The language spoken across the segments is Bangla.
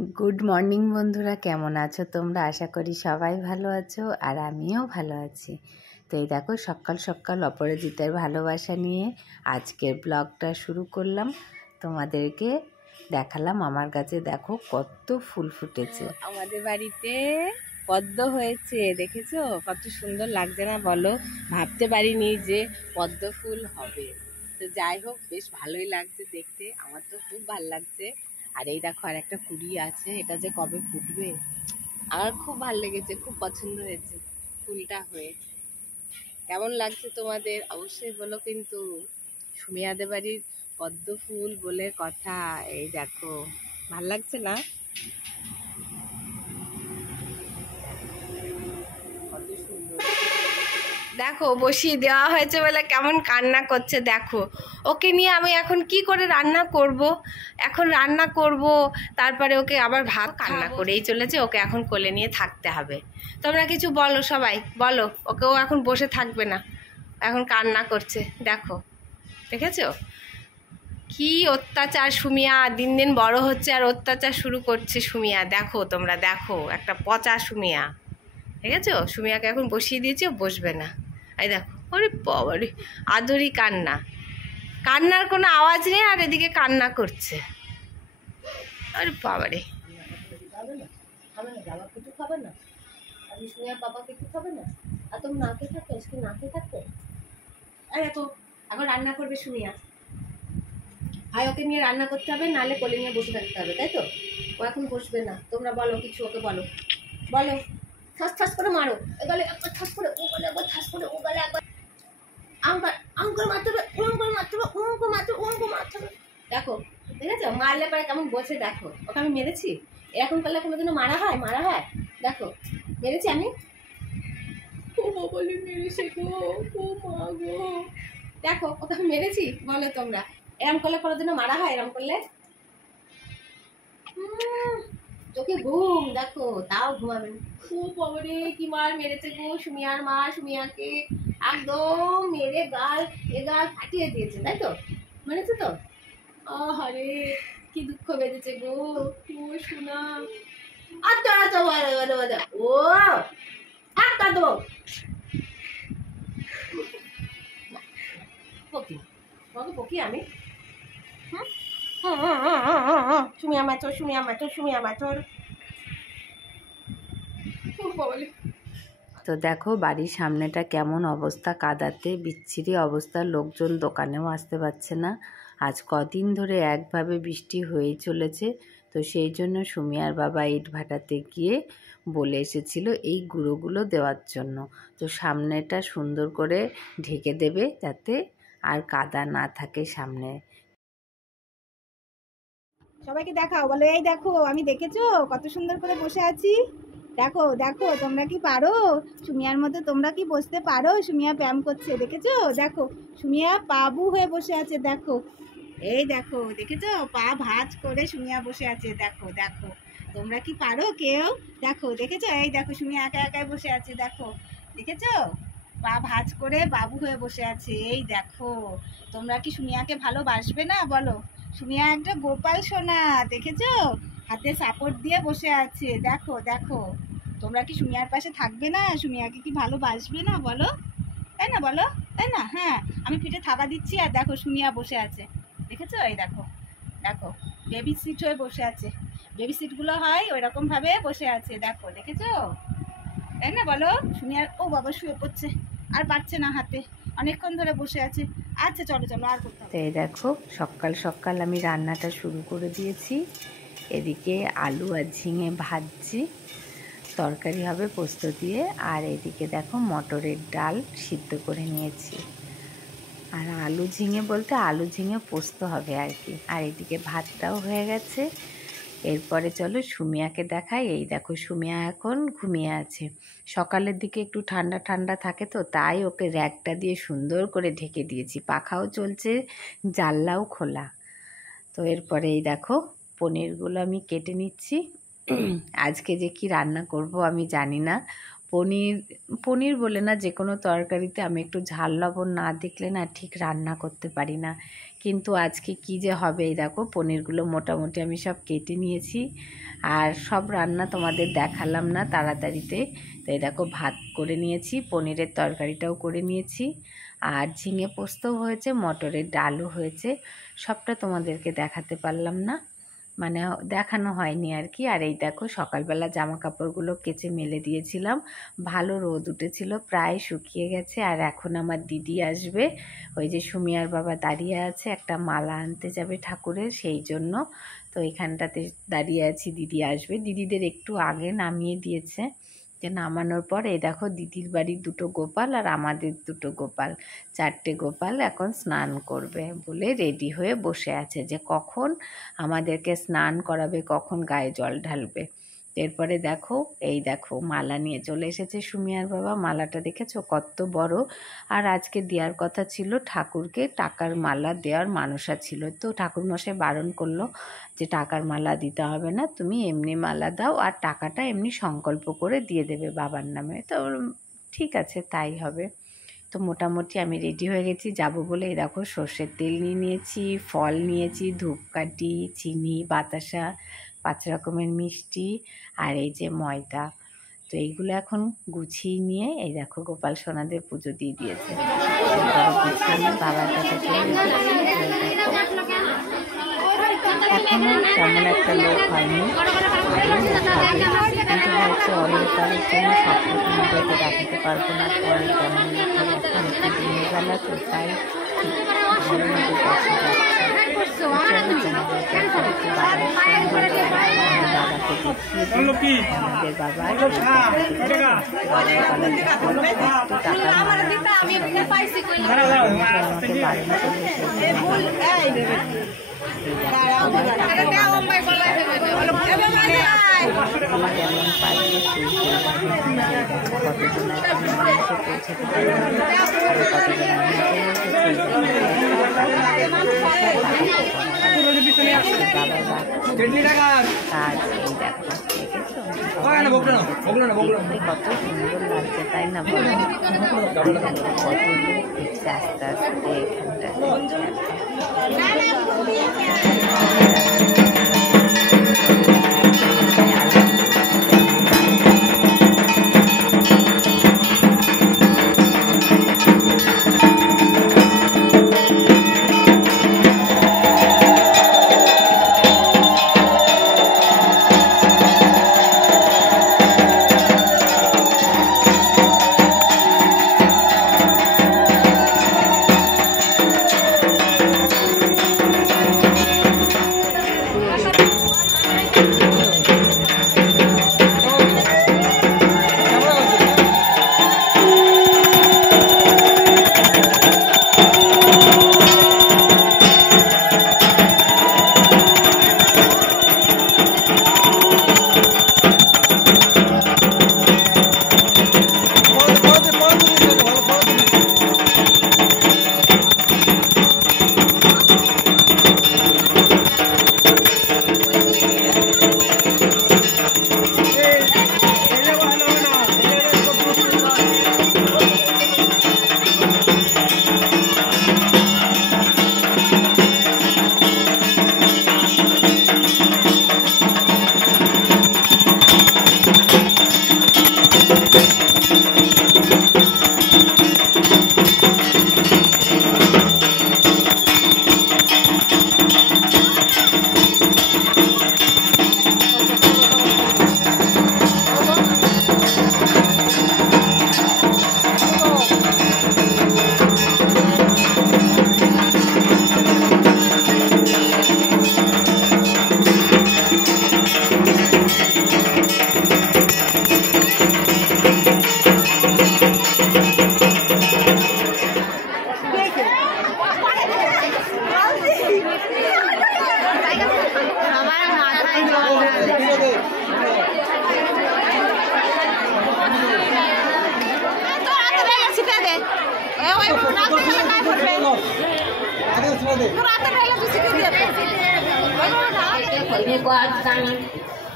গুড মর্নিং বন্ধুরা, কেমন আছো তোমরা? আশা করি সবাই ভালো আছো আর আমিও ভালো আছি। তো এই দেখো সকাল সকাল অপরাজিতার ভালোবাসা নিয়ে আজকের ব্লগটা শুরু করলাম। তোমাদেরকে দেখালাম আমার গাছে দেখো কত ফুল ফুটেছে। আমাদের বাড়িতে পদ্ম হয়েছে, দেখেছো কত সুন্দর লাগছে না বলো? ভাবতে পারিনি যে পদ্ম ফুল হবে। তো যাই হোক, বেশ ভালোই লাগছে দেখতে, আমার তো খুব ভালো লাগছে। আর এই দেখো আর একটা কুড়ি আছে, এটা যে কবে ফুটবে আমার খুব ভালো লেগেছে, খুব পছন্দ হয়েছে ফুলটা হয়ে। কেমন লাগছে তোমাদের অবশ্যই বলো কিন্তু। সুমিয়াদের বাড়ির পদ্ম ফুল বলে কথা, এই দেখো ভাল লাগছে না? কত সুন্দর দেখো, বসিয়ে দেওয়া হয়েছে বলে কেমন কান্না করছে দেখো। ওকে নিয়ে আমি এখন কি করে রান্না করব? এখন রান্না করব, তারপরে ওকে আবার ভাত কান্না করেই চলেছে, ওকে এখন কোলে নিয়ে থাকতে হবে। তোমরা কিছু বলো, সবাই বলো। ওকেও এখন বসে থাকবে না, এখন কান্না করছে দেখো, দেখেছো? কি অত্যাচার সুমিয়া, দিন দিন বড় হচ্ছে আর অত্যাচার শুরু করছে সুমিয়া। দেখো তোমরা দেখো, একটা পচা সুমিয়া, ঠিক আছে? সুমিয়াকে এখন বসিয়ে দিয়েছি, বসবে না। এই দেখো, ওরে বাবারে, আদরি কান্না, কান্নার কোনো আওয়াজ নেই আর এদিকে কান্না করছে। আরে বাবারে, কিছু খাবে না? আমি সুমিয়ার বাবা কিছু খাবে না? আর তুমি নাকে থাকো, আজকে নাকে থাকো। এই দেখো, এখন রান্না করবে সুমিয়া। ভাই ওকে নিয়ে রান্না করতে হবে, নাহলে কোলে নিয়ে বসে থাকতে হবে, তাই তো? ও এখন বসবে না। তোমরা বলো কিছু, ওকে বলো, বলো। ঠাস ঠাস করে মারো, এ গলে একবার ঠাস করে, ও গলে একবার ঠাস করে, ও গলে একবার আঙ্কর মারতে হবে, ওঙ্কর মারতে হবে, ওঙ্কর মারতে হবে। দেখো, ঠিক আছে? মারলে পরে কেমন বসে দেখো। ওকে আমি মেরেছি? এরকম করলে কোনোদিনও মারা হয়? মারা হয়? দেখো, মেরেছি আমি। ও বলে মেরেছে গো, ও মা গো। দেখো, ওকে আমি মেরেছি বলে তোমরা? এরম করলে কোনোদিনও মারা হয়? এরম করলে চোখে ঘুম, দেখো তাও ঘুমাবেন। খুব বাবারে, কি মার মেরেছে গো সুমিয়ার মা সুমিয়াকে, একদম মেরে গাল ফাটিয়ে দিয়েছে, তাই তো? মেরেছে তো? আহারে, কি দুঃখ বেঁধেছে গো ও সোনা। আর তোরা তো ও একটা দেবো পকি, তোমাকে পকি আমি। সুমিয়া মাচর, সুমিয়া মাচর, সুমিয়া মাচর। তো দেখো বাড়ির সামনেটা কেমন অবস্থা, কাদাতে বিচ্ছিরি অবস্থা, লোকজন দোকানেও আসতে পারছে না। আজ কদিন ধরে একভাবে বৃষ্টি হয়েই চলেছে। তো সেই জন্য সুমিয়ার বাবা ইট ভাটাতে গিয়ে বলে এসেছিল এই গুঁড়োগুলো দেওয়ার জন্য। তো সামনেটা সুন্দর করে ঢেকে দেবে যাতে আর কাদা না থাকে সামনে। সবাইকে দেখাও, বলো এই দেখো আমি, দেখেছো কত সুন্দর করে বসে আছি? দেখো দেখো, তোমরা কি পারো সুমিয়ার মতো? তোমরা কি বসতে পারো? সুমিয়া ব্যায়াম করছে, দেখেছো? দেখো সুমিয়া পাবু হয়ে বসে আছে, দেখো এই দেখো, দেখেছো? পা ভাঁজ করে সুমিয়া বসে আছে, দেখো দেখো। তোমরা কি পারো কেউ? দেখো, দেখেছো? এই দেখো সুমিয়া একা একাই বসে আছে, দেখো দেখেছো? পা ভাঁজ করে বাবু হয়ে বসে আছে, এই দেখো। তোমরা কি সুমিয়াকে ভালোবাসবে না বলো? সুমিয়া একটা গোপাল সোনা, দেখেছো? হাতে সাপোর্ট দিয়ে বসে আছে, দেখো দেখো। তোমরা কি সুমিয়ার পাশে থাকবে না? সুমিয়াকে কি ভালোবাসবে না বলো? তাই না বলো? তাই না? হ্যাঁ, আমি পিঠে থাবা দিচ্ছি আর দেখো সুমিয়া বসে আছে, দেখেছো? এই দেখো দেখো, বেবি সিট হয়ে বসে আছে। বেবি সিটগুলো হয় ওই রকমভাবে বসে আছে, দেখো দেখেছো? তাই না বলো? সুমিয়ার ও বাবা শুয়ে পড়ছে, আর পারছে না হাতে, অনেকক্ষণ ধরে বসে আছে। আচ্ছা চলো চলো, আর করতে হবে। এই দেখো সকাল সকাল আমি রান্নাটা শুরু করে দিয়েছি। এদিকে আলু আর ঝিঙে ভাজছি, তরকারি হবে পোস্ত দিয়ে। আর এদিকে দেখো মটরের ডাল সিদ্ধ করে নিয়েছি। আর আলু ঝিঙে বলতে আলু ঝিঙে পোস্ত হবে আর কি। আর এদিকে ভাতটাও হয়ে গেছে। এরপরে চলো সুমিয়াকে দেখাই। এই দেখো সুমিয়া এখন ঘুমিয়ে আছে। সকালের দিকে একটু ঠান্ডা ঠান্ডা থাকে, তো তাই ওকে র্যাকটা দিয়ে সুন্দর করে ঢেকে দিয়েছি। পাখাও চলছে, জানলাও খোলা। তো এরপরে এই দেখো পনিরগুলো আমি কেটে নিচ্ছি। আজকে যে কি রান্না করব আমি জানি না। পনির বলে না, যে কোনো তরকারিতে আমি একটু ঝাল লবণ না দেখলে না ঠিক রান্না করতে পারি না। কিন্তু আজকে কি যে হবে, এই দেখো পনিরগুলো মোটামুটি আমি সব কেটে নিয়েছি। আর সব রান্না তোমাদের দেখালাম না তাড়াতাড়িতে। তো এই দেখো ভাত করে নিয়েছি, পনিরের তরকারিটাও করে নিয়েছি, আর ঝিঙে পোস্তও হয়েছে, মটরের ডালও হয়েছে। সবটা তোমাদেরকে দেখাতে পারলাম না, মানে দেখানো হয়নি আর কি। আর এই দেখো সকালবেলা জামা কাপড়গুলো কেচে মেলে দিয়েছিলাম, ভালো রোদ উঠেছিল, প্রায় শুকিয়ে গেছে। আর এখন আমার দিদি আসবে, ওই যে সুমিয়ার বাবা দাঁড়িয়ে আছে, একটা মালা আনতে যাবে ঠাকুরের, সেই জন্য তো এখানটাতে দাঁড়িয়ে আছি, দিদি আসবে। দিদিদের একটু আগে নামিয়ে দিয়েছে, যে নামানোর পর এই দেখো দিদির বাড়ির 2টো গোপাল আর আমাদের 2টো গোপাল, 4টে গোপাল এখন স্নান করবে বলে রেডি হয়ে বসে আছে, যে কখন আমাদেরকে স্নান করাবে, কখন গায়ে জল ঢালবে। এরপরে দেখো এই দেখো মালা নিয়ে চলে এসেছে সুমিয়ার বাবা। মালাটা দেখেছো কত বড়, আর আজকে দেওয়ার কথা ছিল ঠাকুরকে, টাকার মালা দেওয়ার মানসা ছিল। তো ঠাকুরমশাই বারণ করলো যে টাকার মালা দিতে হবে না, তুমি এমনি মালা দাও, আর টাকাটা এমনি সংকল্প করে দিয়ে দেবে বাবার নামে। তো ঠিক আছে, তাই হবে। তো মোটামুটি আমি রেডি হয়ে গেছি যাব বলে। এই দেখো সর্ষের তেল নিয়ে নিয়েছি, ফল নিয়েছি, ধূপকাঠি, চিনি, বাতাসা, 5 রকমের মিষ্টি, আর এই যে ময়দা। তো এইগুলো এখন গুছিয়ে নিয়ে এই দেখো গোপাল সোনাদের পুজো দিয়ে দিয়েছে। গুছিয়ে নিয়ে বাবার কাছে চলে এসেছি। এখনো তেমন একটা লোক হয়নি, কিন্তু হচ্ছে অন্ধকারের জন্য সবটা তোমাদেরকে দেখাতে পারবো না। পরে কেমন লোক হবে, এখন একটু দিনের বেলা তো তাই ঘরের মধ্যে বসে যাচ্ছে। বাবাকে দেখিয়ে আমাদের বাবা কত সুন্দর লাগছে তাই না, কত আস্তে আস্তে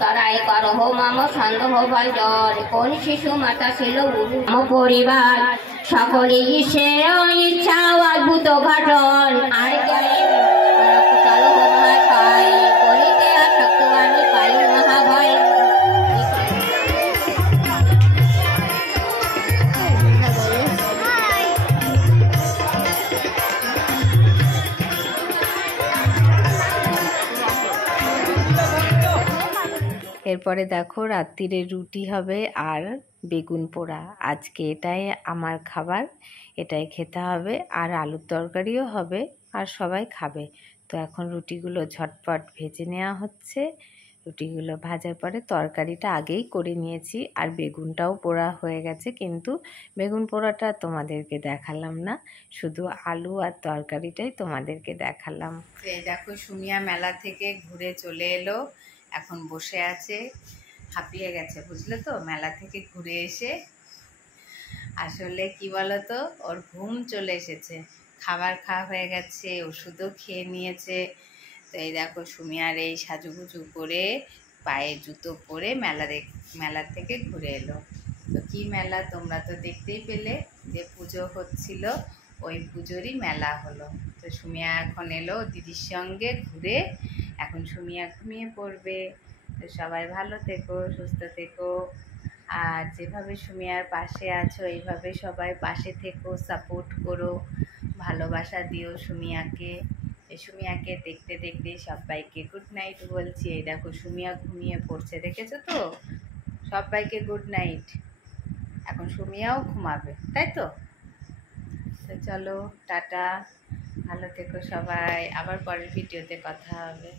তারাই করো মাম ছন্দ ভাই জল কোন শিশু মাতা ছিল পরিবার সকলেই সে ইচ্ছা অদ্ভুত ঘটন আর এরপরে দেখো রাত্রিরে রুটি হবে আর বেগুন পোড়া। আজকে এটাই আমার খাবার, এটাই খেতে হবে। আর আলুর তরকারিও হবে আর সবাই খাবে। তো এখন রুটিগুলো ঝটপট ভেজে নেওয়া হচ্ছে। রুটিগুলো ভাজার পরে তরকারিটা আগেই করে নিয়েছি, আর বেগুনটাও পোড়া হয়ে গেছে, কিন্তু বেগুন পোড়াটা তোমাদেরকে দেখালাম না, শুধু আলু আর তরকারিটাই তোমাদেরকে দেখালাম। এই দেখো সুমিয়া মেলা থেকে ঘুরে চলে এলো, এখন বসে আছে, হাঁপিয়ে গেছে বুঝলে তো মেলা থেকে ঘুরে এসে। আসলে কি বলতো, ওর ঘুম চলে এসেছে, খাবার খাওয়া হয়ে গেছে, ওষুধও খেয়ে নিয়েছে। তো এই দেখো সুমিয়ার এই সাজুগুজু করে পায়ে জুতো পরে মেলা থেকে ঘুরে এলো। তো কি মেলা তোমরা তো দেখতেই পেলে, যে পুজো হচ্ছিল ওই পুজোরই মেলা হলো। তো সুমিয়া এখন এলো দিদির সঙ্গে ঘুরে, এখন সুমিয়া ঘুমিয়ে পড়বে। তো সবাই ভালো থেকো, সুস্থ থেকো, আর যেভাবে সুমিয়ার পাশে আছো এইভাবে সবাই পাশে থেকো, সাপোর্ট করো, ভালোবাসা দিও সুমিয়াকে। সুমিয়াকে দেখতে দেখতে সবাইকে গুড নাইট বলছি। এই দেখো সুমিয়া ঘুমিয়ে পড়ছে, দেখেছো তো? সবাইকে গুড নাইট। এখন সুমিয়াও ঘুমাবে, তাই তো? তো চলো টাটা, ভালো থেকো সবাই, আবার পরের ভিডিওতে কথা হবে।